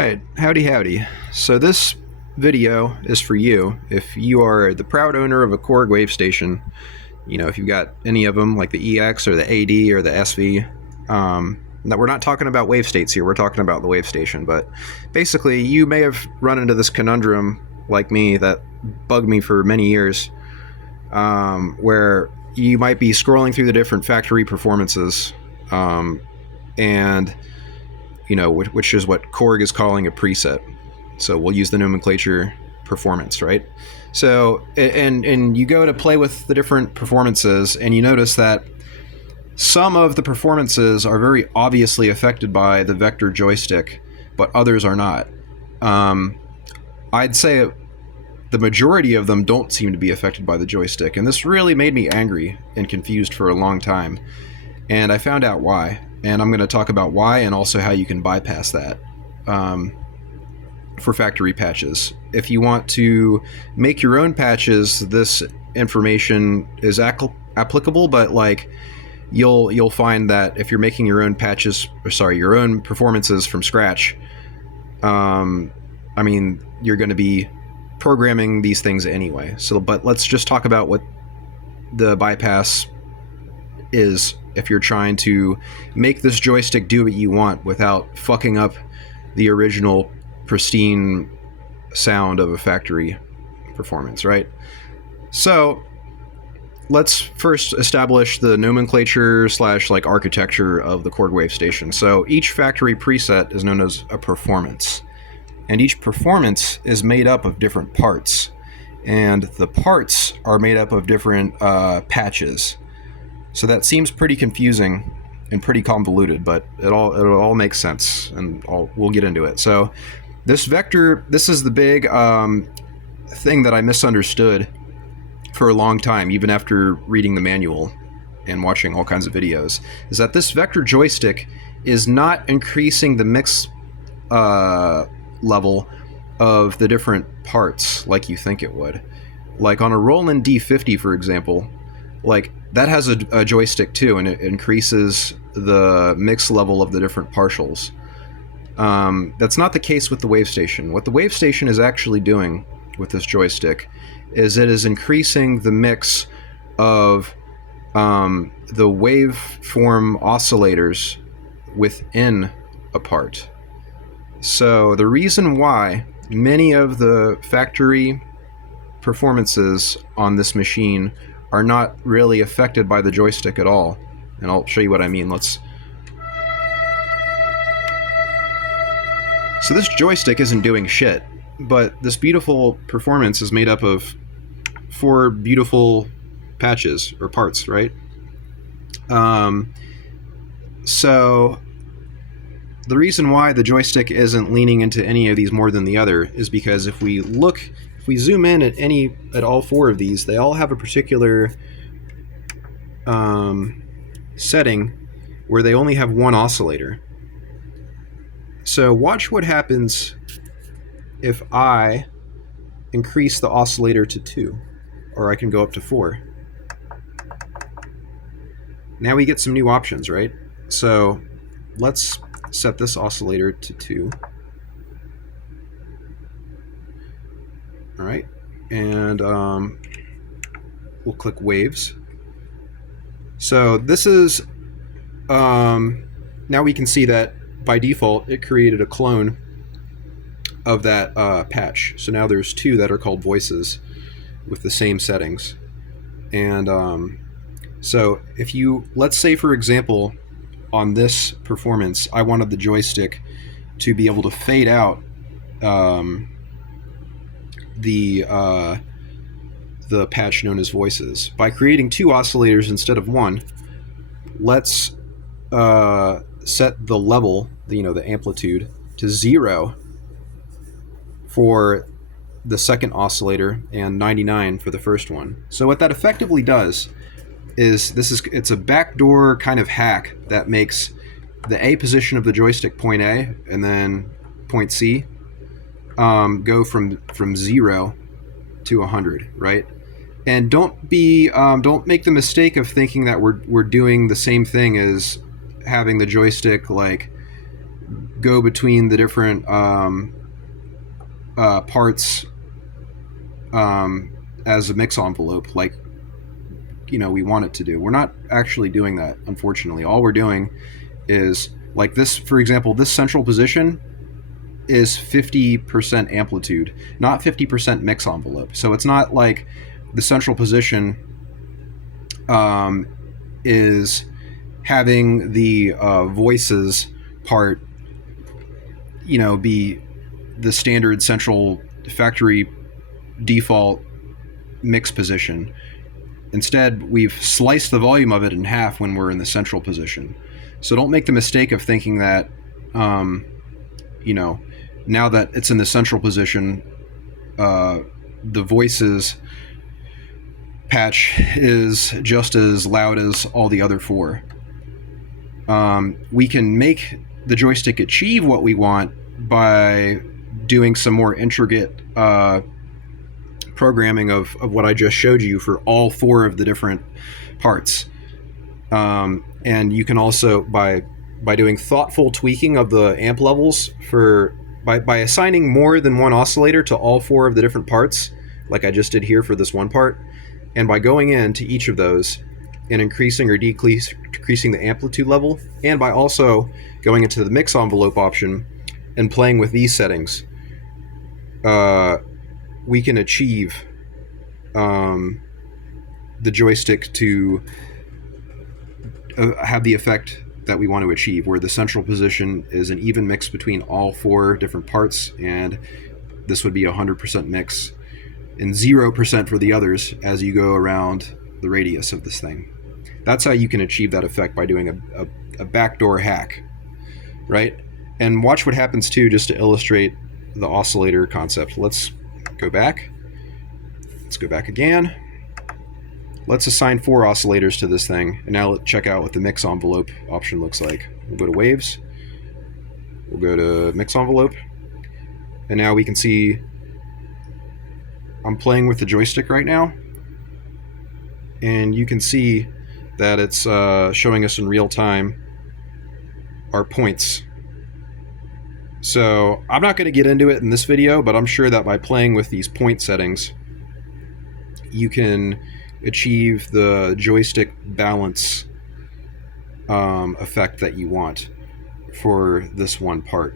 Alright, howdy howdy. So this video is for you if you are the proud owner of a Korg Wavestation. You know, if you've got any of them, like the EX or the AD or the SV. Now we're not talking about wave states here, we're talking about the Wavestation, but basically you may have run into this conundrum like me that bugged me for many years, where you might be scrolling through the different factory performances, and you know, which is what Korg is calling a preset. So we'll use the nomenclature performance, right? So, and you go to play with the different performances and you notice that some of the performances are very obviously affected by the Vector Joystick, but others are not. I'd say the majority of them don't seem to be affected by the joystick, and this really made me angry and confused for a long time. And I found out why, and I'm going to talk about why and also how you can bypass that for factory patches. If you want to make your own patches, this information is applicable, but like you'll find that if you're making your own patches, or sorry, your own performances from scratch, I mean, you're going to be programming these things anyway. So, but let's just talk about what the bypass is if you're trying to make this joystick do what you want without fucking up the original pristine sound of a factory performance, right? So let's first establish the nomenclature / like architecture of the Korg Wavestation. So each factory preset is known as a performance, and each performance is made up of different parts, and the parts are made up of different patches. So that seems pretty confusing and pretty convoluted, but it all makes sense, and we'll get into it. So this vector, this is the big thing that I misunderstood for a long time, even after reading the manual and watching all kinds of videos, is that this Vector Joystick is not increasing the mix level of the different parts like you think it would. Like on a Roland D50, for example, like that has a joystick too, and it increases the mix level of the different partials. That's not the case with the Wavestation. What the Wavestation is actually doing with this joystick is it is increasing the mix of the waveform oscillators within a part. So the reason why many of the factory performances on this machine are not really affected by the joystick at all, and I'll show you what I mean. So this joystick isn't doing shit, but this beautiful performance is made up of 4 beautiful patches or parts, right? So the reason why the joystick isn't leaning into any of these more than the other is because if we zoom in at all 4 of these, they all have a particular setting where they only have 1 oscillator. So watch what happens if I increase the oscillator to 2, or I can go up to 4. Now we get some new options, right? So let's set this oscillator to 2. All right, and we'll click waves. So this is, now we can see that by default it created a clone of that patch. So now there's 2 that are called voices with the same settings. And so if you, let's say for example, on this performance, I wanted the joystick to be able to fade out the patch known as voices. By creating 2 oscillators instead of 1, let's set the level, the amplitude, to 0 for the second oscillator and 99 for the first one. So what that effectively does is it's a backdoor kind of hack that makes the A position of the joystick point A and then point C go from 0 to 100, right? And don't make the mistake of thinking that we're doing the same thing as having the joystick like go between the different parts as a mix envelope like we want it to do. We're not actually doing that, unfortunately. All we're doing is, like this, for example, this central position is 50% amplitude, not 50% mix envelope. So it's not like the central position is having the voices part, be the standard central factory default mix position. Instead, we've sliced the volume of it in half when we're in the central position. So don't make the mistake of thinking that, now that it's in the central position, the voices patch is just as loud as all the other four. We can make the joystick achieve what we want by doing some more intricate programming of what I just showed you for all four of the different parts. And you can also, by doing thoughtful tweaking of the amp levels by assigning more than one oscillator to all four of the different parts, like I just did here for this one part, and by going into each of those and increasing or decreasing the amplitude level, and by also going into the mix envelope option and playing with these settings, we can achieve the joystick to have the effect that we want to achieve, where the central position is an even mix between all four different parts, and this would be 100% mix, and 0% for the others as you go around the radius of this thing. That's how you can achieve that effect, by doing a backdoor hack, right? And watch what happens too, just to illustrate the oscillator concept. Let's go back. Let's go back again. Let's assign 4 oscillators to this thing, and now let's check out what the mix envelope option looks like. We'll go to waves, we'll go to mix envelope, and now we can see I'm playing with the joystick right now, and you can see that it's showing us in real time our points. So I'm not going to get into it in this video, but I'm sure that by playing with these point settings, you can achieve the joystick balance effect that you want for this one part,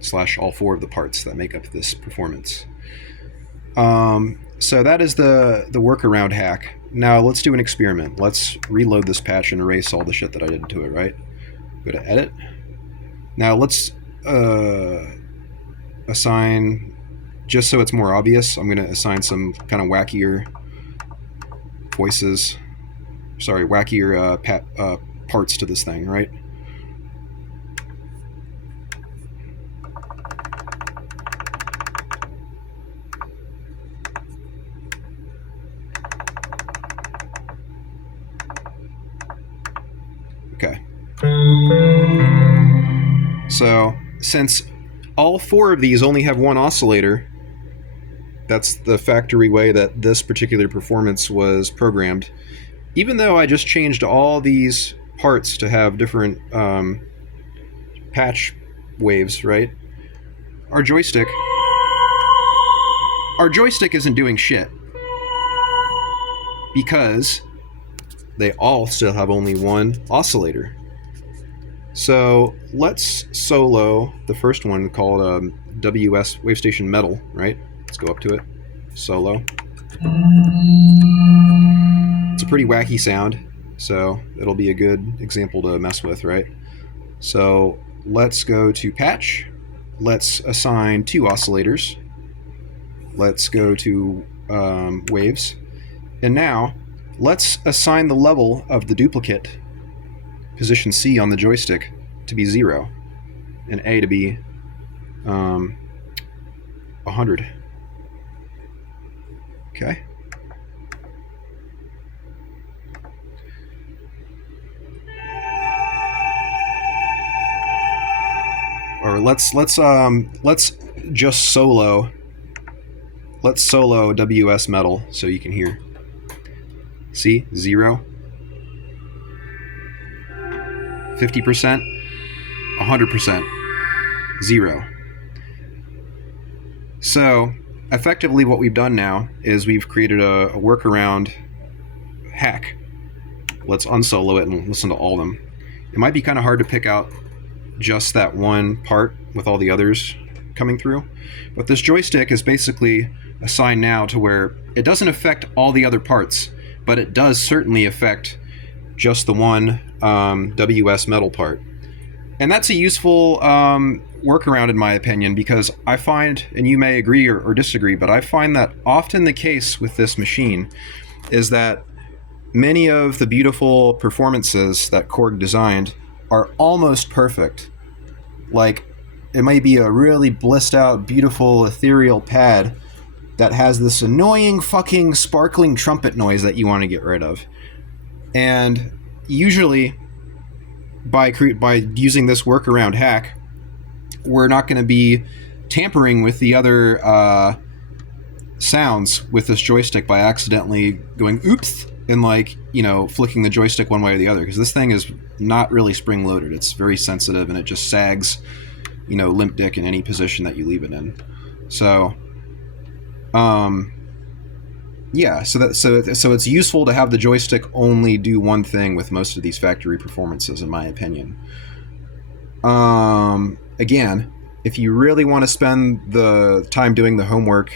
slash all 4 of the parts that make up this performance. So that is the workaround hack. Now let's do an experiment. Let's reload this patch and erase all the shit that I did to it, right? Go to edit. Now let's assign, just so it's more obvious, I'm going to assign some kind of wackier voices, wackier parts to this thing, right? Okay. So since all 4 of these only have one oscillator, that's the factory way that this particular performance was programmed. Even though I just changed all these parts to have different patch waves, right? Our joystick isn't doing shit, because they all still have only one oscillator. So let's solo the first one, called WS Wavestation Metal, right? Let's go up to it. Solo. It's a pretty wacky sound, so it'll be a good example to mess with, right? So let's go to patch. Let's assign 2 oscillators. Let's go to waves. And now let's assign the level of the duplicate, position C on the joystick, to be 0, and A to be 100. Okay. Or let's just solo. Let's solo WS Metal so you can hear. See? 0. 50%. 100%. Zero. So, effectively what we've done now is we've created a workaround hack. Let's unsolo it and listen to all of them. It might be kind of hard to pick out just that one part with all the others coming through, but this joystick is basically assigned now to where it doesn't affect all the other parts, but it does certainly affect just the one WS metal part. And that's a useful workaround in my opinion, because I find, and you may agree or disagree, but I find that often the case with this machine is that many of the beautiful performances that Korg designed are almost perfect. Like, it might be a really blissed out, beautiful, ethereal pad that has this annoying fucking sparkling trumpet noise that you want to get rid of. And usually, by using this workaround hack, we're not going to be tampering with the other sounds with this joystick by accidentally going oops and, like, you know, flicking the joystick one way or the other, because this thing is not really spring loaded. It's very sensitive and it just sags, you know, limp dick in any position that you leave it in. So yeah, so it's useful to have the joystick only do one thing with most of these factory performances, in my opinion. Again, if you really want to spend the time doing the homework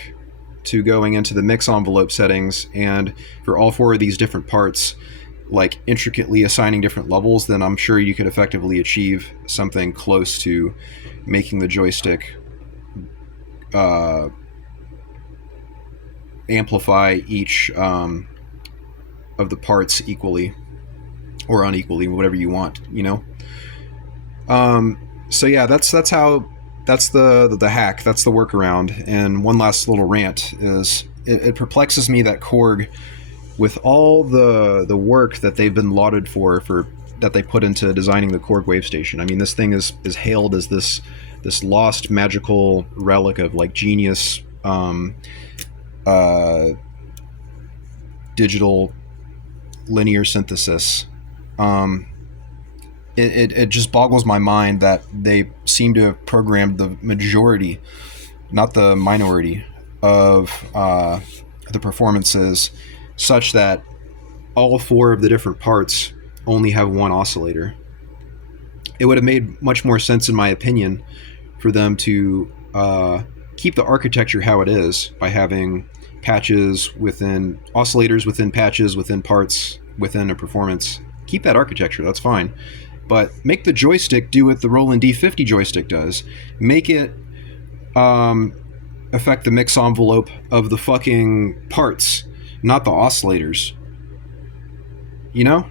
to going into the mix envelope settings and for all four of these different parts, like intricately assigning different levels, then I'm sure you could effectively achieve something close to making the joystick amplify each of the parts equally or unequally, whatever you want, you know. So yeah, that's the hack, that's the workaround. And one last little rant is it perplexes me that Korg, with all the work that they've been lauded for that they put into designing the Korg Wavestation. I mean, this thing is hailed as this lost magical relic of, like, genius digital linear synthesis. It just boggles my mind that they seem to have programmed the majority, not the minority, of the performances such that all four of the different parts only have one oscillator. It would have made much more sense, in my opinion, for them to keep the architecture how it is by having patches within oscillators, within patches, within parts, within a performance. Keep that architecture, that's fine. But make the joystick do what the Roland D50 joystick does. Make it affect the mix envelope of the fucking parts, not the oscillators. You know?